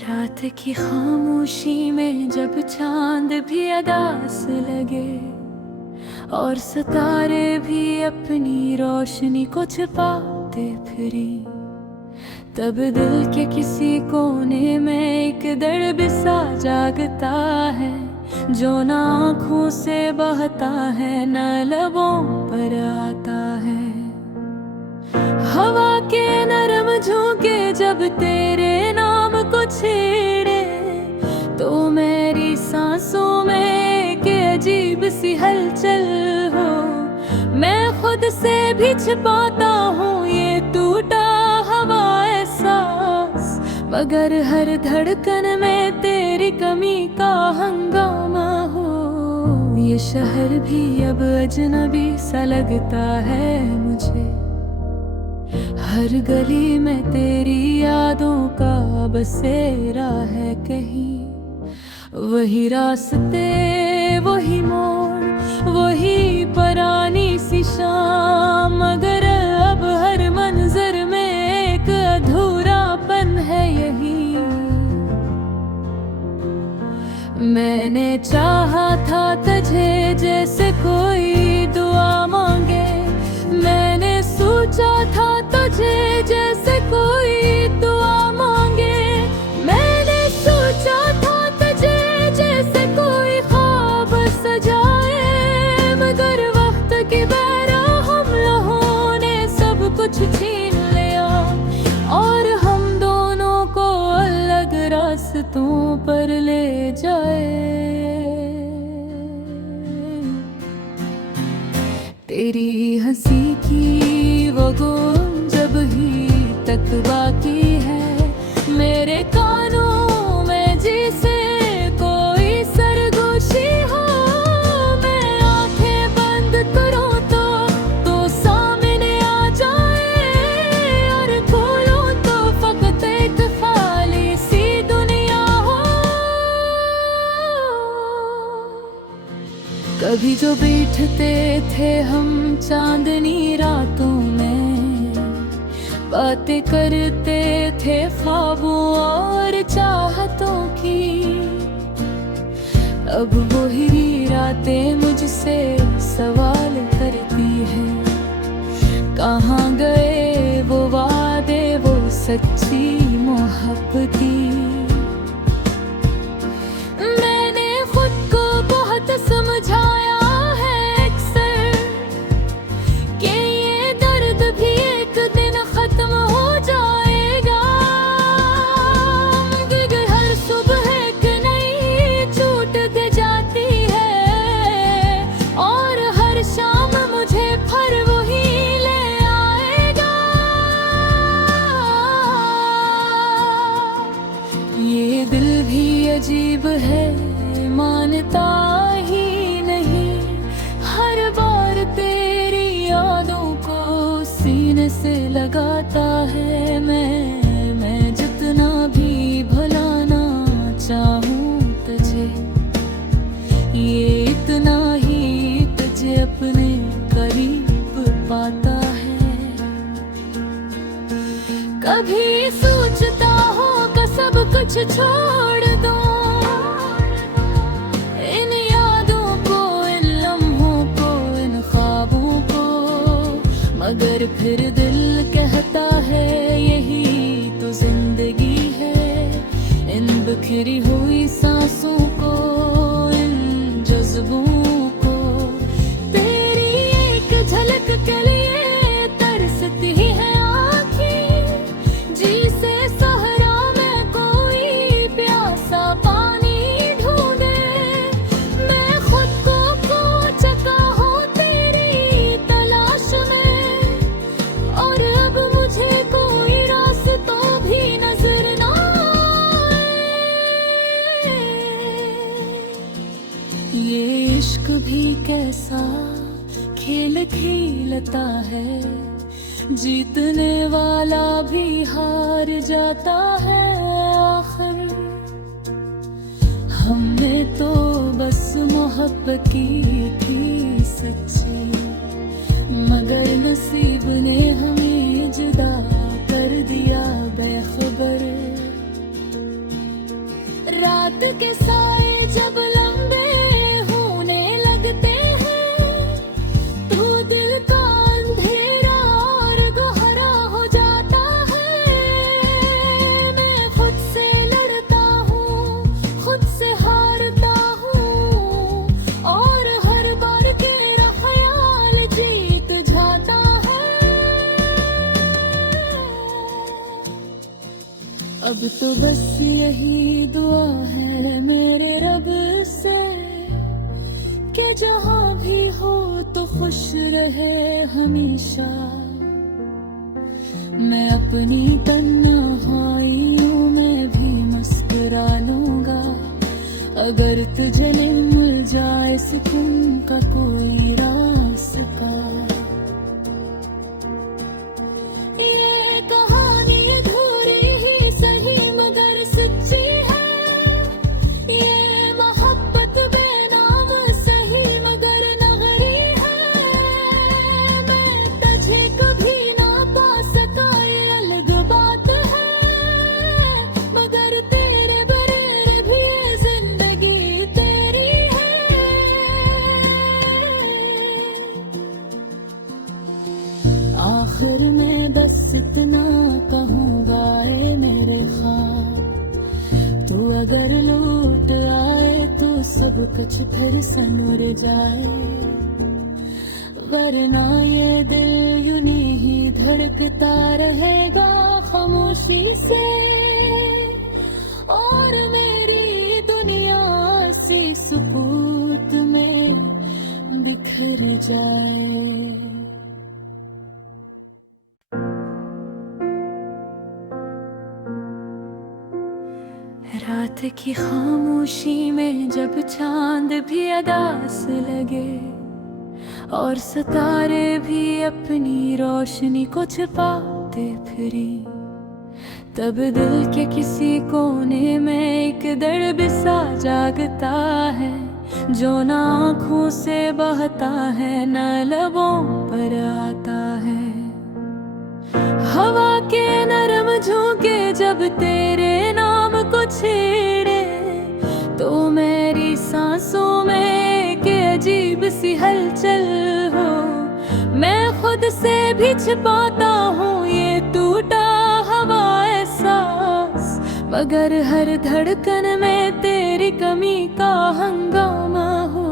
रात की खामोशी में जब चांद भी अदास लगे और सितारे भी अपनी रोशनी को छिपाते फिरे, तब दिल के किसी कोने में एक दर्द सा जागता है, जो ना आँखों से बहता है ना लबों पर आता है। हवा के नरम झोंके जब तेरे नाम को छेड़े, तो मेरी सांसों में एक अजीब सी हलचल हो। मैं खुद से भी छिपाता हूँ ये टूटा हवा एहसास, मगर हर धड़कन में तेरी कमी का हंगामा हो। ये शहर भी अब अजनबी सा लगता है मुझे, हर गली में तेरी यादों का बसेरा है कहीं। वही रास्ते, वही मोड़, वही पुरानी सी शाम, मगर अब हर मंजर में एक अधूरापन है यही। मैंने चाहा था तुझे जैसे कोई दुआ मांगे, मैंने सोचा था तुझे जैसे कोई दुआ मांगे, मैंने सोचा था तुझे जैसे कोई ख्वाब सजाए, मगर वक्त की बेरहम लहरों ने सब कुछ छीन लिया और हम दोनों को अलग रास्तों पर ले जाए। तेरी हंसी की वो गूंज जब ही तक बाकी है मेरे कानों में, जिसे कोई सरगोशी हो। मैं आंखें बंद करूं तो सामने आ जाए, और खोलूं तो फकत एक खाली सी दुनिया हो। कभी जो बैठते थे हम चांदनी रातों में, बातें करते थे ख्वाबों और चाहतों की, अब वही रातें मुझसे सवाल करती हैं, कहाँ गए वो वादे, वो सच्ची मोहब्बती। मैंने खुद को बहुत समझाया है अक्सर कि ये दर्द भी एक दिन खत्म हो जाएगा, क्योंकि हर सुबह एक नई छूट दे जाती है और हर शाम मुझे फिर वही ले आएगा। ये दिल भी अजीब है, मानता ही नहीं, हर बार तेरी यादों को सीने से लगाता है। मैं जितना भी भुलाना चाहूं तुझे, ये इतना ही तुझे अपने करीब पाता है। कभी सोचता हूँ कि सब कुछ छोड़ दूं, इन यादों को, इन लम्हों को, इन ख्वाबों को, मगर फिर दिल कहता है यही तो जिंदगी है। इन बिखरी हुई सांसों को, इन जज्बों को, तेरी एक झलक के लिए तरसती है आँखें, जिसे सहरा में कोई प्यासा पानी ढूंढे। मैं खुद को खो चुका हूँ तेरी तलाश में, और अब मुझे कोई रास्तों भी नजर ना आए। ये इश्क भी कैसा खेल खेलता है, जीतने वाला भी हार जाता है आखिर। हमने तो बस मोहब्बत की थी सच्ची, मगर नसीब ने हमें जुदा कर दिया बेखबर। अब तो बस यही दुआ है मेरे रब से कि जहाँ भी हो तो खुश रहे हमेशा। मैं अपनी तन्हाइयों में भी मुस्कुरा लूंगा अगर तुझे मिल जाए सुकून का कोई रास्ता। ये कहानी अधूरी ही सही मगर सच्ची है, ये मोहब्बत बेनाम सही मगर नगरी है। मैं तुझे कभी ना पा सका ये अलग बात है, मगर तेरे बगैर भी ये जिंदगी तेरी है। आखिर में बस इतना कहूँगा ए मेरे ख्वाब, तू अगर लौट आए तो सब कुछ फिर सनूर जाए, वरना ये दिल यूं ही धड़कता रहेगा खामोशी से और मेरी दुनिया सी सुकूत में बिखर जाए। रात की खामोशी में जब चांद भी अदास लगे और सितारे भी अपनी रोशनी को छिपाते फिरे, तब दिल के किसी कोने में एक दर्द सा जागता है जो ना आँखों से बहता है ना लबों पर आता है। हवा के नरम झोंके जब तेरे नाम को छेड़े तो मेरी सांसों में एक अजीब सी हलचल हो। मैं खुद से भी छिपाता हूँ ये टूटा हवा एहसास, मगर हर धड़कन में तेरी कमी का हंगामा हो।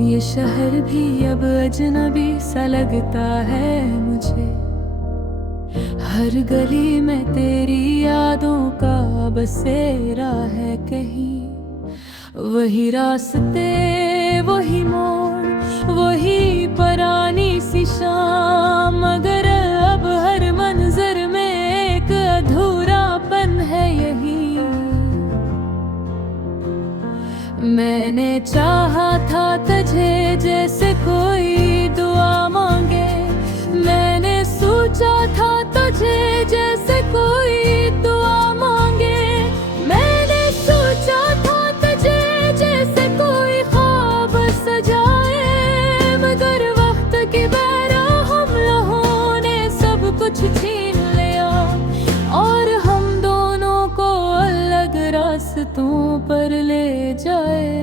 ये शहर भी अब अजनबी सा लगता है मुझे, हर गली में तेरी यादों का बसेरा है कहीं। वही रास्ते वही मोड़ वही पुरानी सी शाम, मगर अब हर मंजर में एक अधूरापन है यही। मैंने चाहा था तुझे जैसे कोई दुआ मांगे, मैंने सोचा था तुझे जैसे कोई दुआ मांगे, मैंने सोचा था तुझे जैसे कोई ख्वाब सजाए, मगर वक्त की बेरहम लहरों ने सब कुछ छीन लिया और हम दोनों को अलग रास्तों पर ले जाए।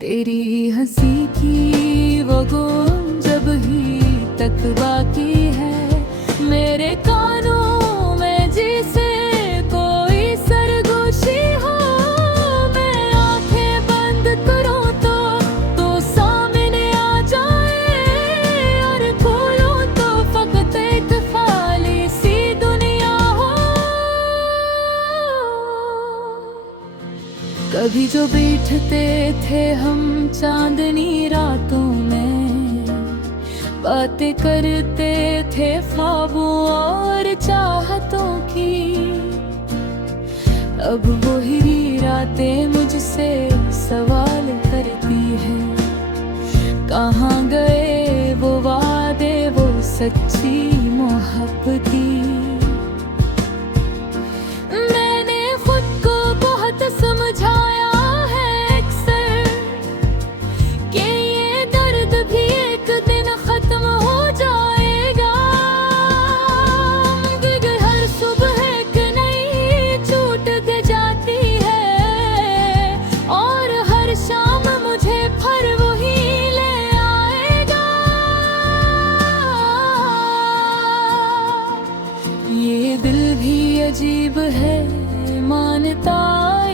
तेरी हंसी की वो गूंज जब ही तक बाकी है मेरे कानों में, जिसे कोई सरगोशी हो। मैं आंखें बंद करूं तो सामने आ जाए और खोलूं तो फकत एक खाली सी दुनिया हो। कभी जो बैठते थे हम चांदनी रातों में, बातें करते थे ख्वाबों और चाहतों की, अब वही रातें मुझसे सवाल करती हैं, कहाँ गए वो वादे वो सच्ची मोहब्बती। मैंने खुद को बहुत समझाया है अक्सर कि ये दर्द भी एक दिन खत्म हो जाएगा, क्योंकि हर सुबह एक नई छूट दे जाती है और हर शाम मुझे फिर वही ले आएगा। ये दिल भी अजीब है मानता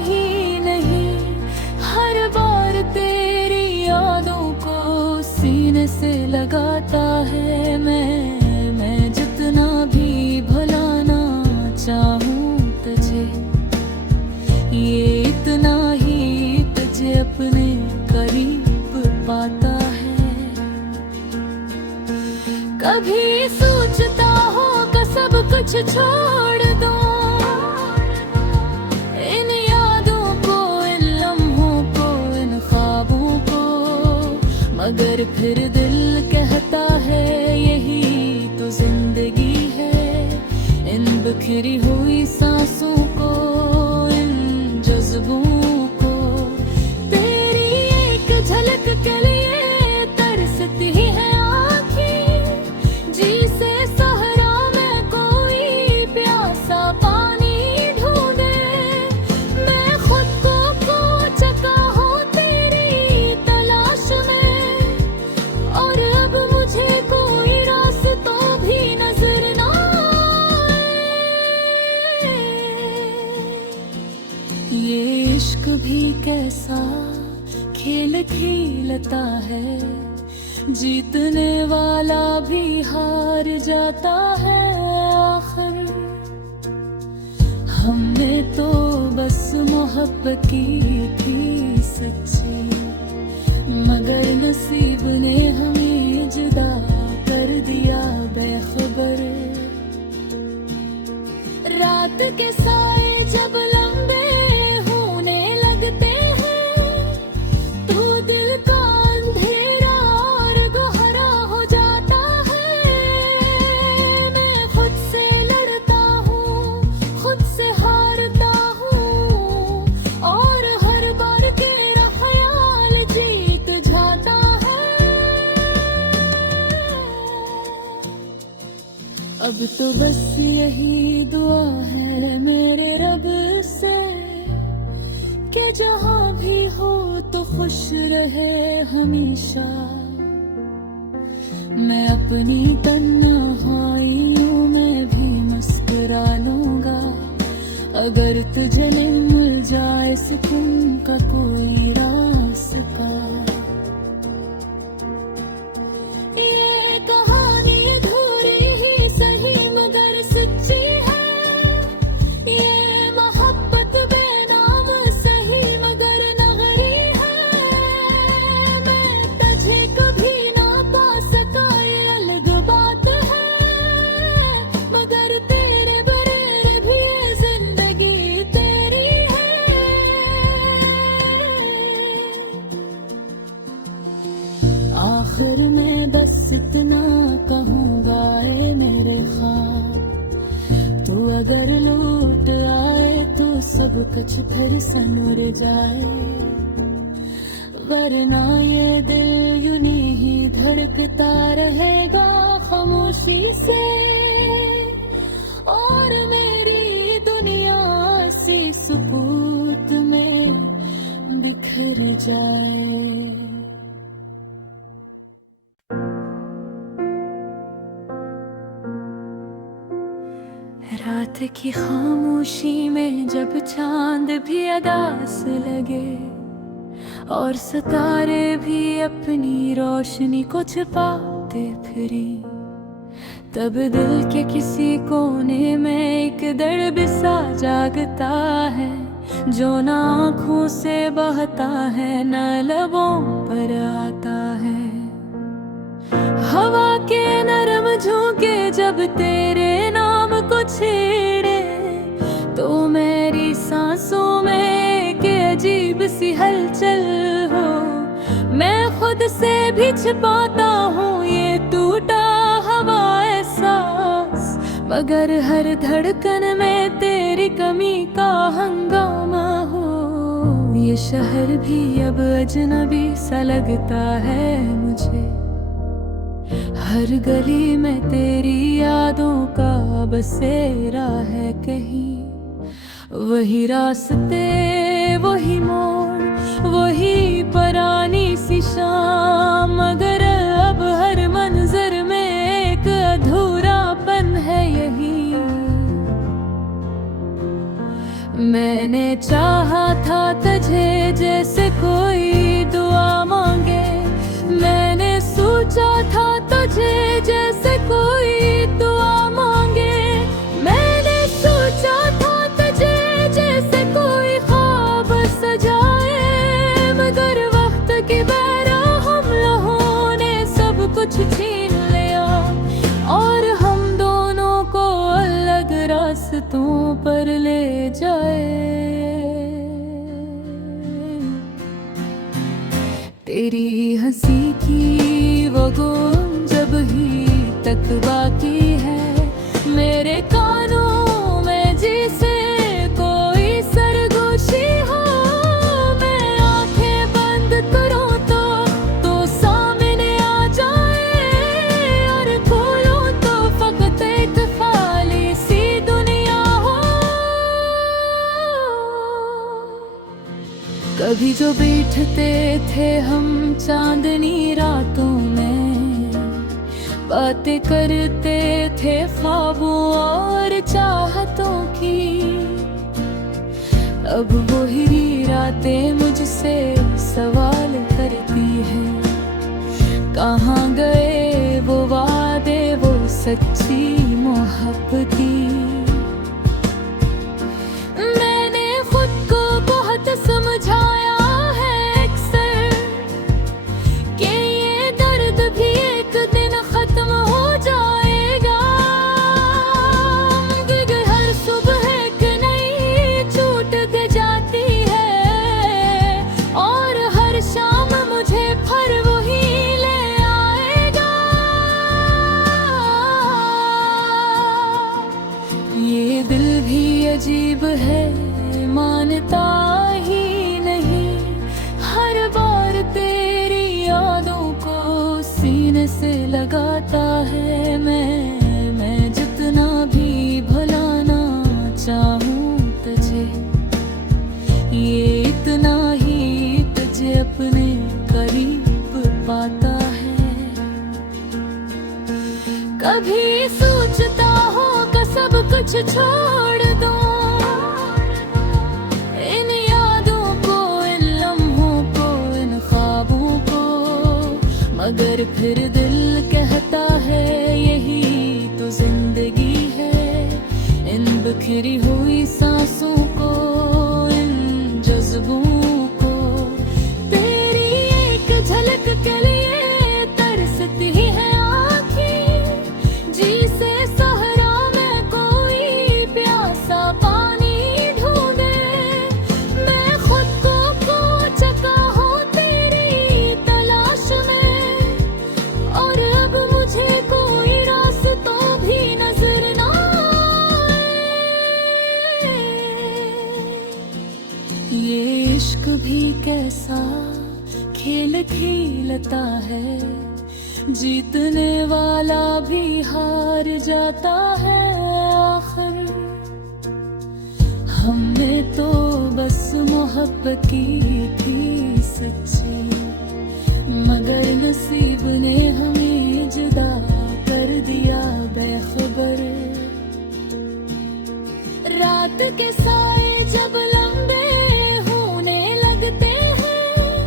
ही नहीं, हर बार तेरी यादों को सीने से लगाता है मैं जितना कभी सोचता हूँ कि सब कुछ छोड़ दूं, इन यादों को, इन लम्हों को, इन ख्वाबों को, मगर फिर दिल कहता है यही तो जिंदगी है। इन बिखरी हुई सांसों को, इन जज्बों को, तेरी एक झलक के लिए तरसती है आँखें, जी से सहरा में कोई प्यासा पानी ढूंढे। मैं खुद को खो चुका हूँ तेरी तलाश में, और अब मुझे कोई रास्ता भी नजर ना आए। ये इश्क भी कैसा खेल खेलता है, जीतने वाला भी हार जाता है आखिर। हमने तो बस मोहब्बत की थी सच्ची, मगर नसीब ने हमें जुदा कर दिया बेखबर। रात के साए जब लंबे होने लगते हैं, तो दिल का अंधेरा और गहरा हो जाता है। मैं खुद से लड़ता हूँ, खुद से हारता हूँ, और हर बार तेरा ख्याल जीत जाता है। अब तो बस यही दुआ है मेरे रब से, कि जहाँ भी हो तो खुश रहे हमेशा। मैं अपनी तन्हाइयों में भी मुस्कुरा लूंगा, अगर तुझे नहीं मिल जाए सुकून का कोई रास्ता। ये कहानी अधूरी ही सही मगर सच्ची है, ये मोहब्बत बेनाम सही मगर नगरी है। मैं तुझे कभी ना पा सका ये अलग बात है, मगर तेरे बगैर भी ये जिंदगी तेरी है। आखिर में बस इतना कहूँगा ए मेरे ख्वाब, तू अगर लौट आए तो सब कुछ फिर सनुर जाए। वरना ये दिल यूं ही धड़कता रहेगा खामोशी से, और मेरी दुनिया सी सुकूत में बिखर जाए। रात की खामोशी में जब चांद भी अदास लगे, और सितारे भी अपनी रोशनी को छिपाते फिरे, तब दिल के किसी कोने में एक दर्द सा जागता है, जो ना आँखों से बहता है ना लबों पर आता है। हवा के नरम झोंके जब तेरे नाम को छेड़े, तो मेरी सांसों में एक अजीब सी हलचल हो। मैं खुद से भी छिपाता हूँ ये टूटा हवा एहसास, मगर हर धड़कन में तेरी कमी का हंगामा हो। ये शहर भी अब अजनबी सा लगता है मुझे, हर गली में तेरी यादों का बसेरा है कहीं। वही रास्ते, वही मोड़, वही पुरानी सी शाम, मगर अब हर मंजर में एक अधूरापन है यही। मैंने चाहा था तुझे जैसे कोई दुआ मांगे, मैंने सोचा था तुझे जैसे कोई दुआ मांगे, मैंने सोचा था तुझे जैसे कोई ख्वाब सजाए, मगर वक्त की बहरा हम लोगों ने सब कुछ छीन लिया। जाए। तेरी हंसी की वो गूंज जब ही तक बाकी है मेरे कानों में, जिसे कोई सरगोशी हो। मैं आंखें बंद करूं तो सामने आ जाए, और खोलूं तो फकत एक खाली सी दुनिया हो। कभी जो बैठते थे हम चांदनी रातों में, बातें करते थे ख्वाबों और चाहतों की, अब वही रातें मुझसे सवाल करती हैं, कहाँ गए वो वादे, वो सच्ची मोहब्बती। मैंने खुद को बहुत समझाया है अक्सर कि ये दर्द भी एक दिन खत्म हो जाएगा, क्योंकि हर सुबह एक नई छूट दे जाती है, और हर शाम मुझे फिर वही ले आएगा। ये दिल भी अजीब है, मानता ही नहीं, हर बार तेरी यादों को सीने से लगाता है। मैं जितना भी भुलाना चाहूं तुझे, ये इतना ही तुझे अपने करीब पाता है। कभी सोचता हूँ कि सब कुछ छोड़ दूं, इन यादों को, इन लम्हों को, इन ख्वाबों को, मगर फिर दिल कहता है यही तो जिंदगी है। इन बिखरी हुई सांसों को, इन जज्बों को, तेरी एक झलक के लिए तरसती है आँखें, जिसे सहरा में कोई प्यासा पानी ढूंढे। मैं खुद को खो चुका हूँ तेरी तलाश में, और अब मुझे कोई रास्ता भी नजर ना आए। ये इश्क भी कैसा खेल खेलता है, जीतने वाला भी हार जाता है आखिर। हमने तो बस मोहब्बत की थी सच्ची, मगर नसीब ने हमें जुदा कर दिया बेखबर। रात के साए जब लंबे होने लगते हैं,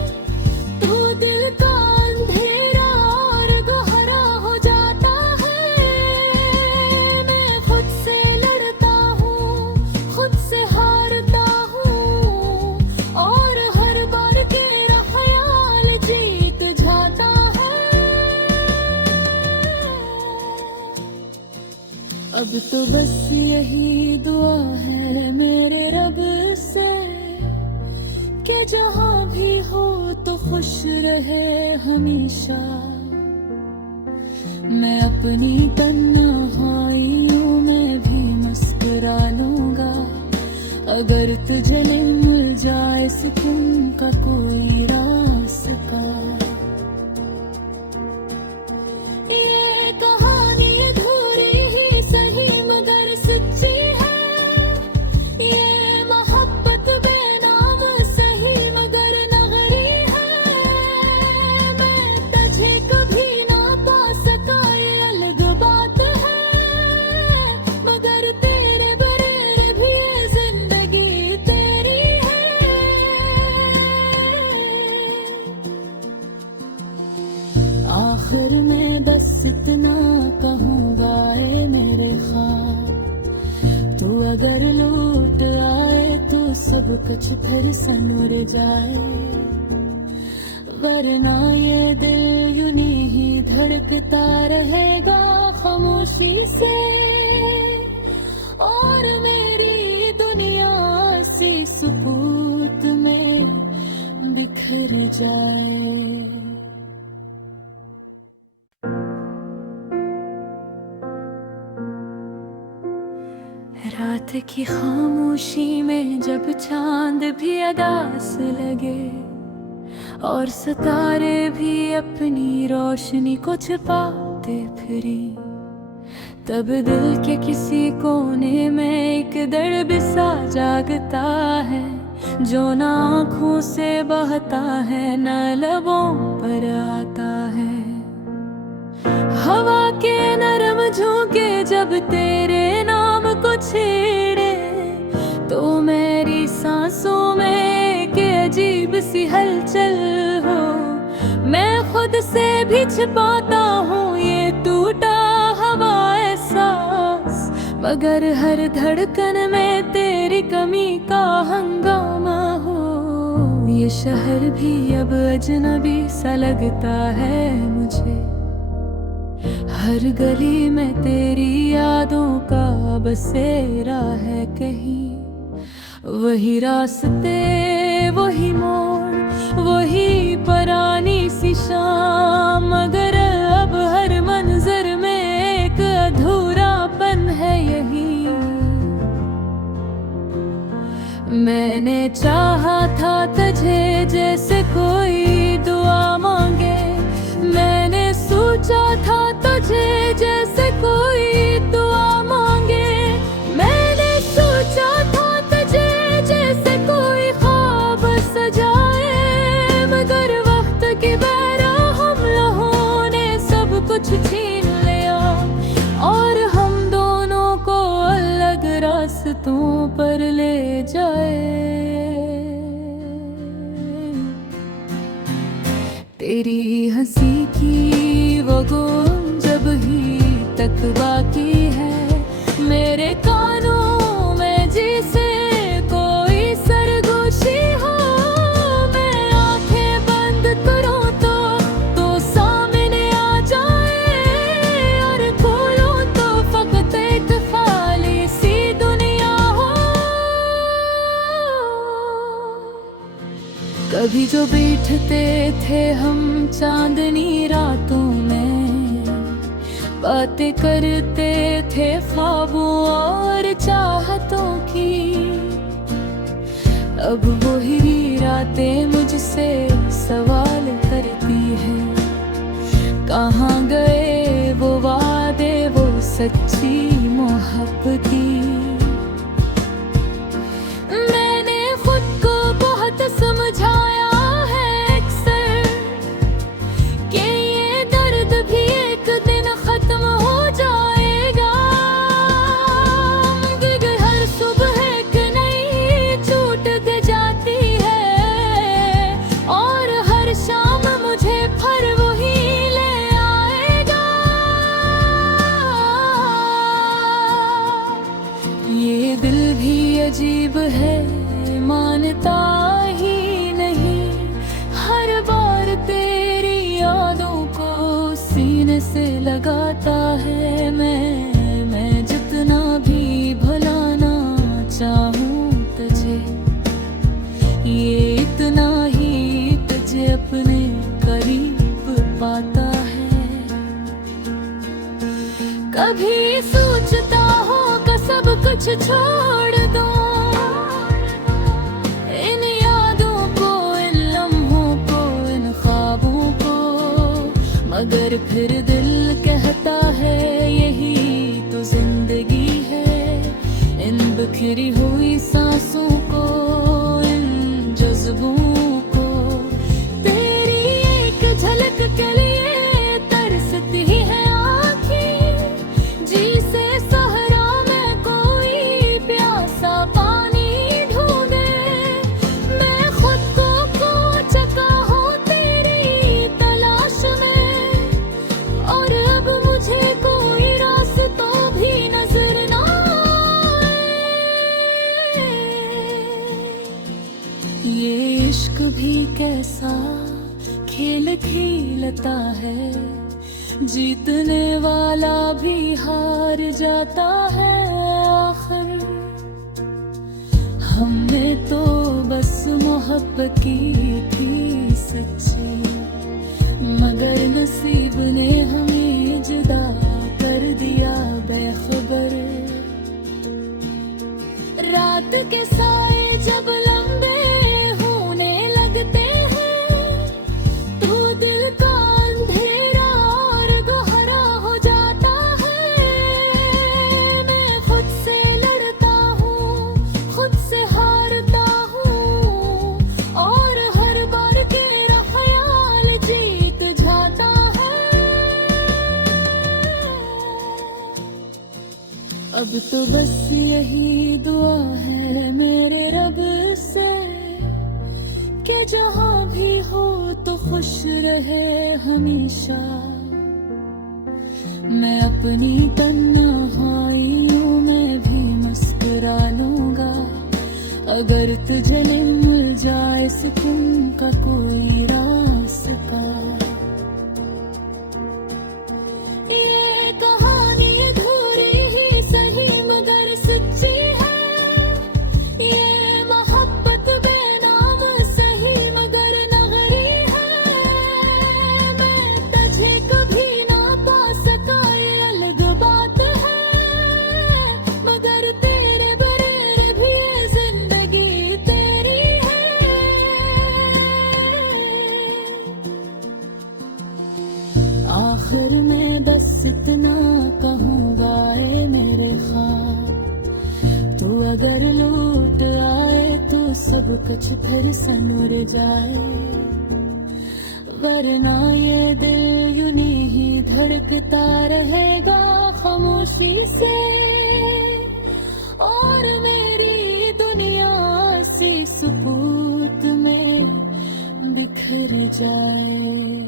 तो दिल का अंधेरा और गहरा हो जाता है। मैं खुद से लड़ता हूँ, खुद से हारता हूँ, और हर बार तेरा ख्याल जीत जाता है। अब तो बस यही दुआ है मेरे रब से, कि जहाँ भी हो तो खुश रहे हमेशा। मैं अपनी तन्हाइयों में भी मुस्कुरा लूंगा, अगर तुझे मिल जाए सुकून का कोई रास्ता। ये कहानी अधूरी ही सही मगर सच्ची है, ये मोहब्बत बेनाम सही मगर नगरी है। मैं तुझे कभी ना पा सका ये अलग बात है, मगर तेरे बगैर भी ये जिंदगी तेरी है। आखिर में बस इतना कहूँगा ए मेरे ख्वाब, तू अगर लौट आए तो सब कुछ फिर सनुर जाए, वरना ये दिल यूं ही धड़कता रहेगा खामोशी से, और मेरी दुनिया फिर जाए। रात की खामोशी में जब चांद भी अदास लगे और सितारे भी अपनी रोशनी को छिपाते फिरे, तब दिल के किसी कोने में एक दर्द सा जागता है, जो न आँखों से बहता है न लबों पर आता है। हवा के नरम झोंके जब तेरे नाम को छेड़े, तो मेरी सांसों में एक अजीब सी हलचल हो। मैं खुद से भी छिपाता हूँ ये टूटा हवा एहसास, मगर हर धड़कन में तेरी कमी का हंगामा हो। ये शहर भी अब अजनबी सा लगता है मुझे, हर गली में तेरी यादों का बसेरा है कहीं। वही रास्ते, वही मोड़, वही पुरानी सी शाम, मगर अब हर मंजर में एक अधूरापन है यही। मैंने चाहा था तुझे जैसे कोई दुआ मांगे, मैंने सोचा था तुझे जैसे कोई दुआ मांगे, मैंने सोचा था तुझे जैसे कोई ख्वाब सजाए, मगर वक्त की बेरहम लहरों ने सब कुछ छीन लिया और हम दोनों को अलग रास्तों पर ले जाए। तेरी हंसी की वो गूंज जब ही तक बाकी है मेरे कानों में, जैसे कोई सरगोशी हो। मैं आंखें बंद करूं तो सामने आ जाए, और खोलूं तो फकत एक खाली सी दुनिया हो। कभी जो बैठते थे हम चांदनी रातों में, बातें करते थे ख्वाबों और चाहतों की, अब वही रातें मुझसे सवाल करती हैं, कहाँ गए वो वादे, वो सच्ची मोहब्बती। मैंने खुद को बहुत समझाया है अक्सर कि ये दर्द भी एक दिन खत्म हो जाएगा, क्योंकि हर सुबह एक नई छूट दे जाती है और हर शाम मुझे फिर वही ले आएगा। ये दिल भी अजीब है, मानता ही नहीं, हर बार तेरी यादों को सीने से लगाता है। मैं जितना भी भुलाना चाहूं तुझे, ये इतना ही तुझे अपने करीब पाता है। कभी सोचता हूँ कि सब कुछ छोड़ दूं, इन यादों को, इन लम्हों को, इन ख्वाबों को, मगर फिर दिल कहता है यही तो जिंदगी है। इन बिखरी हुई सांसों को, इन जज्बों को, तेरी एक झलक के लिए तरसती है आँखें, जिसे सहरा में कोई प्यासा पानी ढूंढे। मैं खुद को खो चुका हूँ तेरी तलाश में, और अब मुझे कोई रास्ता भी नजर ना आए। ये इश्क भी कैसा खेल खेलता है, जीतने वाला भी हार जाता है आखिर। हमने तो बस मोहब्बत की थी सच्ची, मगर नसीब ने हमें जुदा कर दिया बेखबर। रात के साए जब लंबे होने लगते हैं, तो दिल का अंधेरा और गहरा हो जाता है। मैं खुद से लड़ता हूँ, खुद से हारता हूँ, और हर बार तेरा ख्याल जीत जाता है। अब तो बस यही दुआ है मेरे रब से, कि जहाँ भी हो तो खुश रहे हमेशा। मैं अपनी तन्हाइयों में भी मुस्कुरा लूंगा, अगर तुझे मिल जाए सुकून का कोई रास्ता। ये कहानी अधूरी ही सही मगर सच्ची है, ये मोहब्बत बेनाम सही मगर नगरी है। मैं तुझे कभी ना पा सका ये अलग बात है, मगर तेरे बगैर भी ये जिंदगी तेरी है। आखिर में बस इतना कहूँगा ए मेरे ख्वाब, तू अगर लौट आए तो सब कुछ फिर सनुर जाए। वरना ये दिल यूं ही धड़कता रहेगा खामोशी से, और मेरी दुनिया सी सुकूत में बिखर जाए।